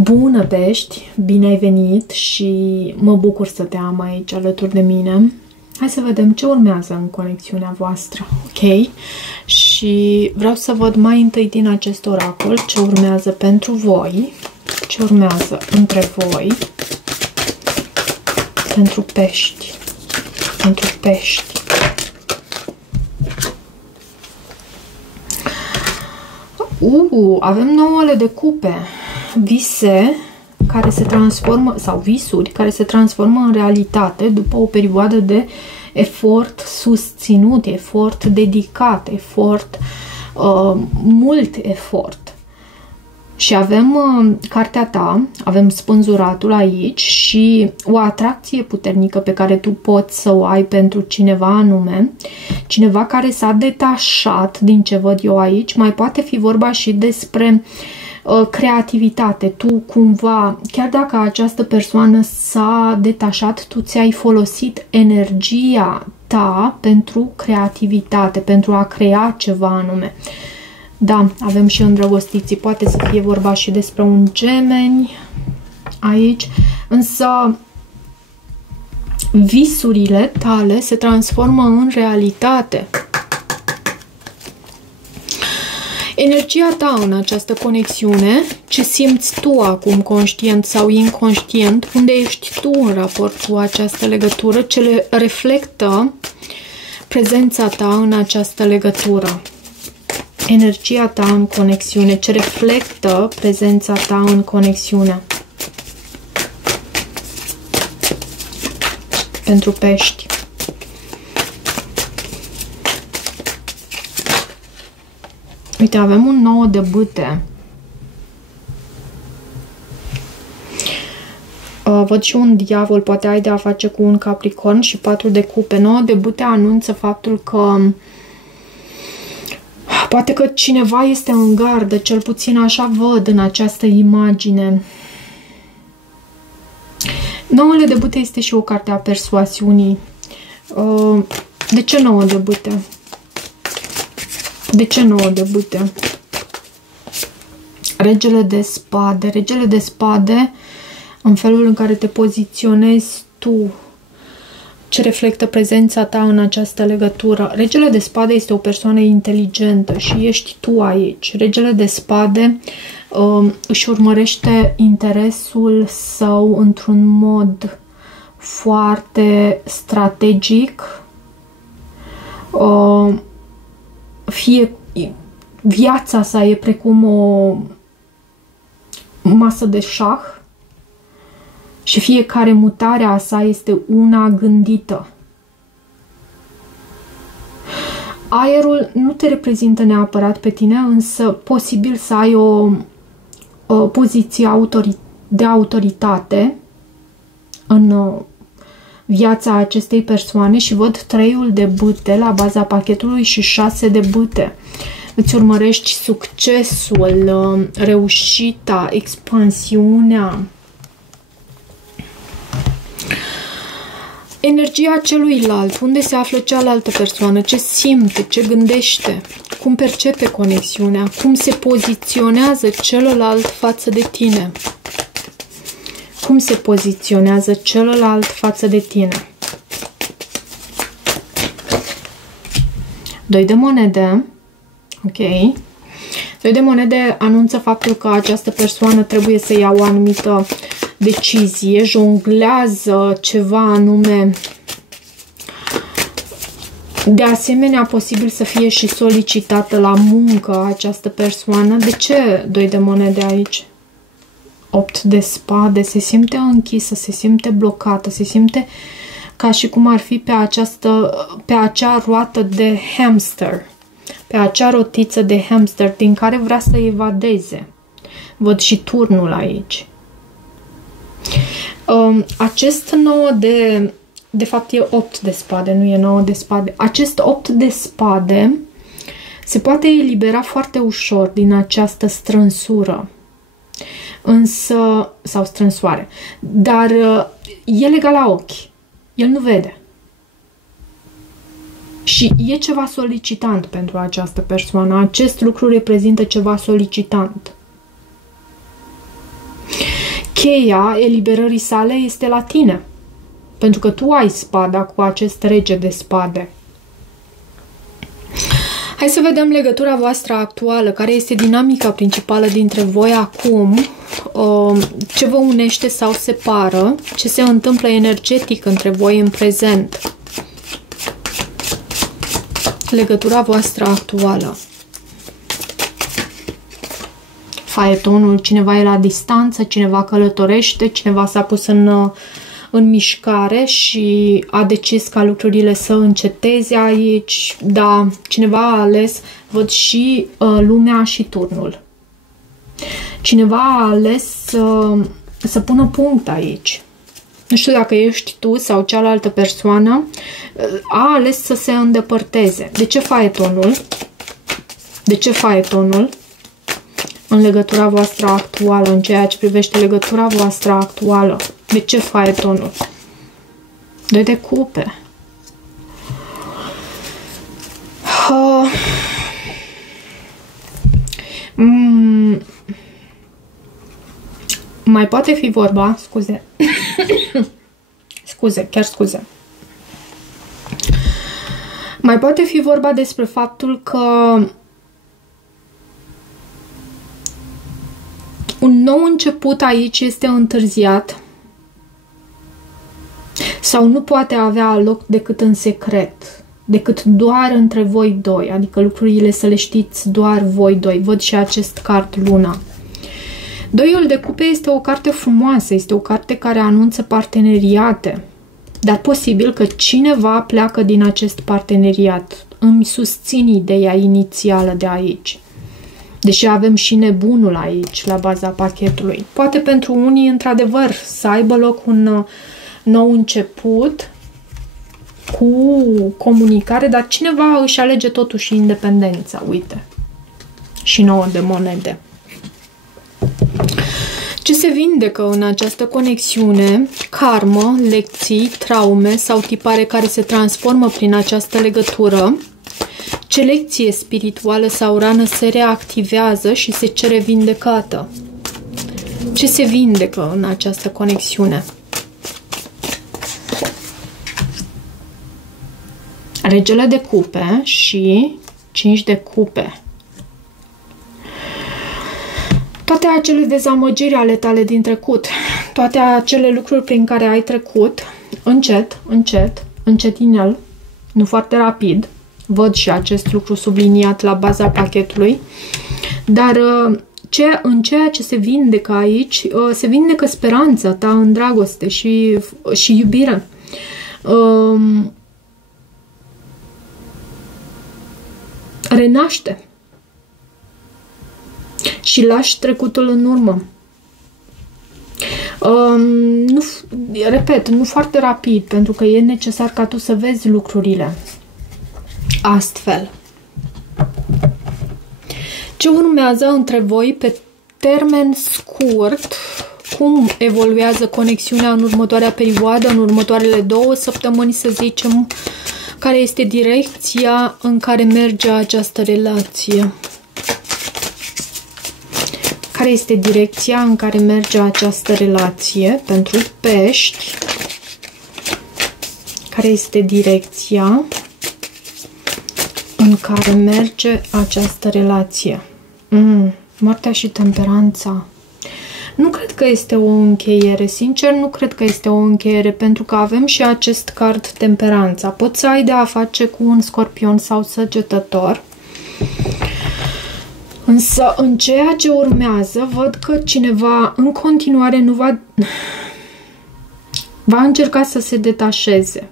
Bună, pești! Bine ai venit și mă bucur să te am aici alături de mine. Hai să vedem ce urmează în conexiunea voastră, ok? Și vreau să văd mai întâi din acest oracol ce urmează pentru voi, ce urmează între voi, pentru pești, pentru pești. Avem 9 de cupe. Vise care se transformă, sau visuri care se transformă în realitate după o perioadă de efort susținut, efort dedicat, efort, mult efort. Și avem cartea ta, avem spânzuratul aici și o atracție puternică pe care tu poți să o ai pentru cineva anume, cineva care s-a detașat din ce văd eu aici. Mai poate fi vorba și despre creativitate. Tu cumva, chiar dacă această persoană s-a detașat, tu ți-ai folosit energia ta pentru creativitate, pentru a crea ceva anume. Da, avem și îndrăgostiții. Poate să fie vorba și despre un gemeni aici, însă visurile tale se transformă în realitate. Energia ta în această conexiune, ce simți tu acum, conștient sau inconștient, unde ești tu în raport cu această legătură, ce le reflectă prezența ta în această legătură. Energia ta în conexiune, ce reflectă prezența ta în conexiune. Pentru pești. Uite, avem un 9 de bâte. Văd și un diavol, poate ai de a face cu un capricorn și 4 de cupe. 9 de bâte anunță faptul că poate că cineva este în gardă, cel puțin așa văd în această imagine. 9 de bâte este și o carte a persoasiunii. De ce 9 de bâte? De ce 9 de bâte? Regele de spade. Regele de spade, în felul în care te poziționezi tu, ce reflectă prezența ta în această legătură. Regele de spade este o persoană inteligentă și ești tu aici. Regele de spade își urmărește interesul său într-un mod foarte strategic. Viața sa e precum o masă de șah și fiecare mutare a sa este una gândită. Aerul nu te reprezintă neapărat pe tine, însă posibil să ai o poziție de autoritate în viața acestei persoane și văd 3 de bâte la baza pachetului și 6 de bâte. Îți urmărești succesul, reușita, expansiunea. Energia celuilalt, unde se află cealaltă persoană, ce simte, ce gândește, cum percepe conexiunea, cum se poziționează celălalt față de tine. Cum se poziționează celălalt față de tine. 2 de monede. Ok. 2 de monede anunță faptul că această persoană trebuie să ia o anumită decizie, jonglează ceva anume. De asemenea, posibil să fie și solicitată la muncă această persoană. De ce 2 de monede aici? 8 de spade, se simte închisă, se simte blocată, se simte ca și cum ar fi pe acea roată de hamster, pe acea rotiță de hamster din care vrea să evadeze. Văd și turnul aici. Acest 9 de fapt e 8 de spade, nu e 9 de spade. Acest 8 de spade se poate elibera foarte ușor din această strânsură. Însă, sau strânsoare, dar e legat la ochi. El nu vede. Și e ceva solicitant pentru această persoană. Acest lucru reprezintă ceva solicitant. cheia eliberării sale este la tine. Pentru că tu ai spada cu acest rege de spade. Hai să vedem legătura voastră actuală, care este dinamica principală dintre voi acum, ce vă unește sau separă, ce se întâmplă energetic între voi în prezent. Legătura voastră actuală. Faetonul, cineva e la distanță, cineva călătorește, cineva s-a pus în mișcare și a decis ca lucrurile să înceteze aici. Da, cineva a ales, văd și lumea și turnul. Cineva a ales să pună punct aici. Nu știu dacă ești tu sau cealaltă persoană, a ales să se îndepărteze. De ce faetonul? De ce faetonul? În legătura voastră actuală, în ceea ce privește legătura voastră actuală. De ce faetonul? 2 de cupe. Mai poate fi vorba, scuze. Scuze. Mai poate fi vorba despre faptul că un nou început aici este întârziat sau nu poate avea loc decât în secret, decât doar între voi doi, adică lucrurile să le știți doar voi doi. Văd și acest card Luna. Doiul de cupe este o carte frumoasă, este o carte care anunță parteneriate, dar posibil că cineva pleacă din acest parteneriat. Îmi susțin ideea inițială de aici. Deși avem și nebunul aici, la baza pachetului. Poate pentru unii, într-adevăr, să aibă loc un nou început cu comunicare, dar cineva își alege totuși independența, uite. Și 9 de monede. Ce se vindecă în această conexiune? Karmă, lecții, traume sau tipare care se transformă prin această legătură. Ce lecție spirituală sau rană se reactivează și se cere vindecată? Ce se vindecă în această conexiune? Regele de cupe și 5 de cupe. Toate acele dezamăgiri ale tale din trecut, toate acele lucruri prin care ai trecut, încetinel, nu foarte rapid, văd și acest lucru subliniat la baza pachetului, dar în ceea ce se vindecă aici, se vindecă speranța ta în dragoste și iubire. Renaște și lași trecutul în urmă. Repet, nu foarte rapid, pentru că e necesar ca tu să vezi lucrurile astfel. Ce urmează între voi pe termen scurt? Cum evoluează conexiunea în următoarea perioadă, în următoarele 2 săptămâni, să zicem? Care este direcția în care merge această relație? Care este direcția în care merge această relație pentru pești? Care este direcția în care merge această relație? Moartea și temperanța. Nu cred că este o încheiere, sincer, nu cred că este o încheiere, pentru că avem și acest card temperanța. Poți să ai de a face cu un scorpion sau săgetător. Însă, în ceea ce urmează, văd că cineva în continuare nu va încerca să se detașeze.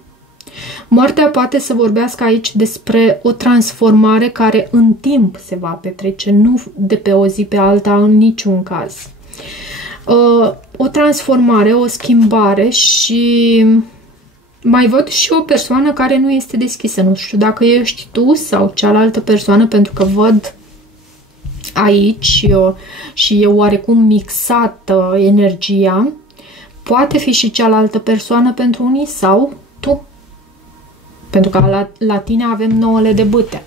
Moartea poate să vorbească aici despre o transformare care în timp se va petrece, nu de pe o zi pe alta în niciun caz. O transformare, o schimbare și mai văd și o persoană care nu este deschisă. Nu știu dacă ești tu sau cealaltă persoană, pentru că văd aici și e oarecum mixată energia. Poate fi și cealaltă persoană pentru unii sau tu. Pentru că la tine avem 9 de bâte,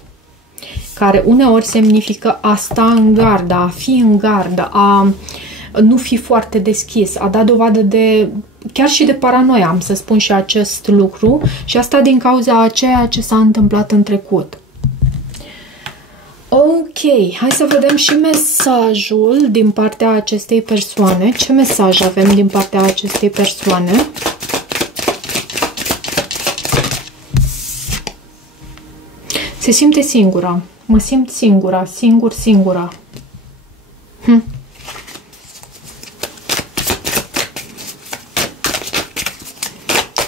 care uneori semnifică a sta în gardă, a fi în gardă, nu fi foarte deschis. A dat dovadă de, chiar și de paranoia, am să spun și acest lucru, și asta din cauza a ceea ce s-a întâmplat în trecut. Ok, hai să vedem și mesajul din partea acestei persoane. Ce mesaj avem din partea acestei persoane? Se simte singura. Mă simt singura, singura.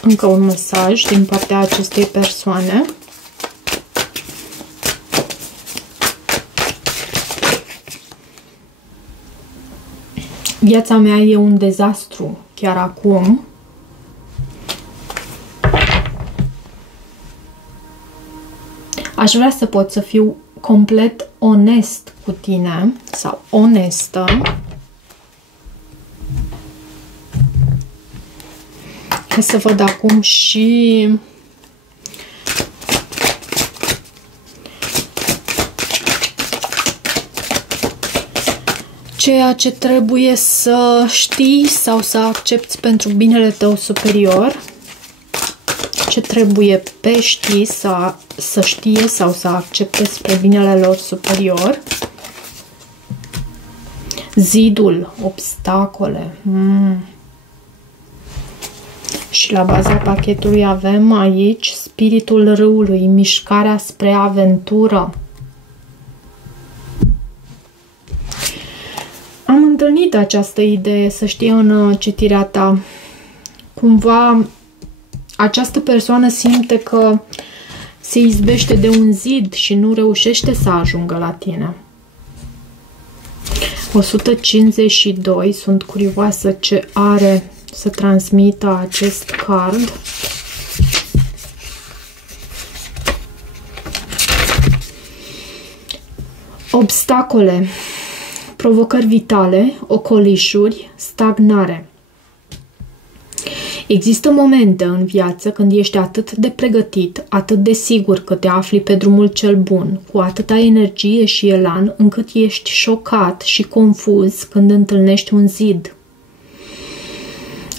Încă un mesaj din partea acestei persoane. Viața mea e un dezastru chiar acum. Aș vrea să pot să fiu complet onest cu tine sau onestă. Hai să văd acum și ceea ce trebuie să știi sau să accepti pentru binele tău superior. Ce trebuie peștii să știe sau să accepte spre binele lor superior. Zidul, obstacole. Și la baza pachetului avem aici spiritul râului, mișcarea spre aventură. Am întâlnit această idee, să știi, în citirea ta. Cumva această persoană simte că se izbește de un zid și nu reușește să ajungă la tine. 152, sunt curioasă ce are să transmită acest card. Obstacole, provocări vitale, ocolișuri, stagnare. Există momente în viață când ești atât de pregătit, atât de sigur că te afli pe drumul cel bun, cu atâta energie și elan, încât ești șocat și confuz când întâlnești un zid.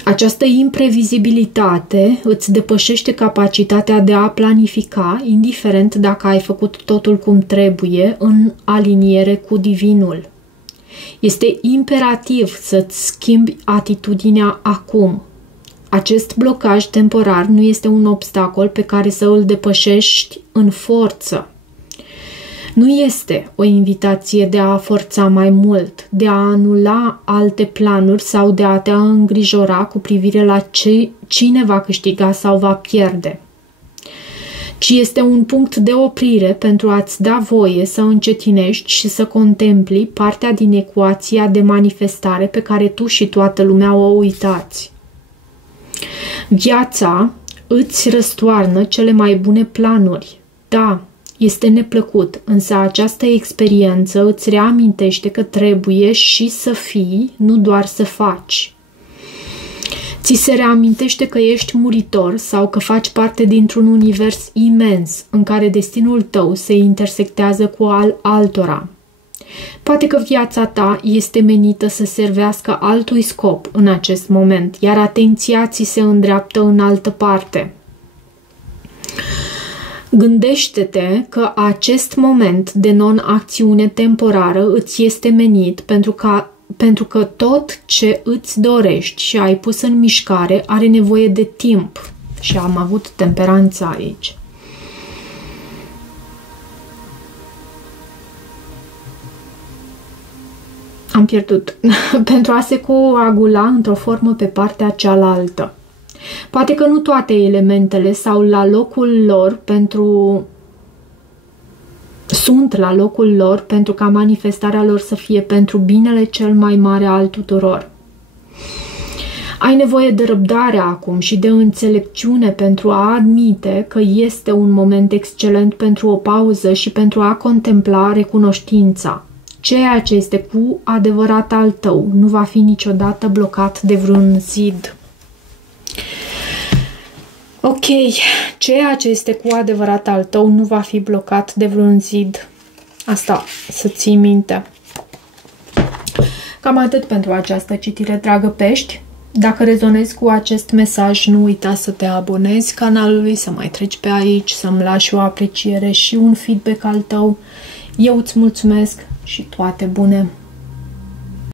Această imprevizibilitate îți depășește capacitatea de a planifica, indiferent dacă ai făcut totul cum trebuie, în aliniere cu divinul. Este imperativ să-ți schimbi atitudinea acum. Acest blocaj temporar nu este un obstacol pe care să îl depășești în forță. Nu este o invitație de a forța mai mult, de a anula alte planuri sau de a te îngrijora cu privire la cine va câștiga sau va pierde, ci este un punct de oprire pentru a-ți da voie să încetinești și să contempli partea din ecuația de manifestare pe care tu și toată lumea o uitați. Viața îți răstoarnă cele mai bune planuri. Da, este neplăcut, însă această experiență îți reamintește că trebuie și să fii, nu doar să faci. Ți se reamintește că ești muritor sau că faci parte dintr-un univers imens în care destinul tău se intersectează cu al altora. Poate că viața ta este menită să servească altui scop în acest moment, iar atenția ți se îndreaptă în altă parte. Gândește-te că acest moment de non-acțiune temporară îți este menit pentru că tot ce îți dorești și ai pus în mișcare are nevoie de timp. Și am avut temperanța aici. Am pierdut. Pentru a se coagula într-o formă pe partea cealaltă. Poate că nu toate elementele sau la locul lor sunt la locul lor pentru ca manifestarea lor să fie pentru binele cel mai mare al tuturor. Ai nevoie de răbdare acum și de înțelepciune pentru a admite că este un moment excelent pentru o pauză și pentru a contempla recunoștința. Ceea ce este cu adevărat al tău nu va fi niciodată blocat de vreun zid. Ok, ceea ce este cu adevărat al tău nu va fi blocat de vreun zid. Asta să ții minte. Cam atât pentru această citire, dragă pești. Dacă rezonezi cu acest mesaj, nu uita să te abonezi canalului, să mai treci pe aici, să-mi lași o apreciere și un feedback al tău. Eu îți mulțumesc și toate bune!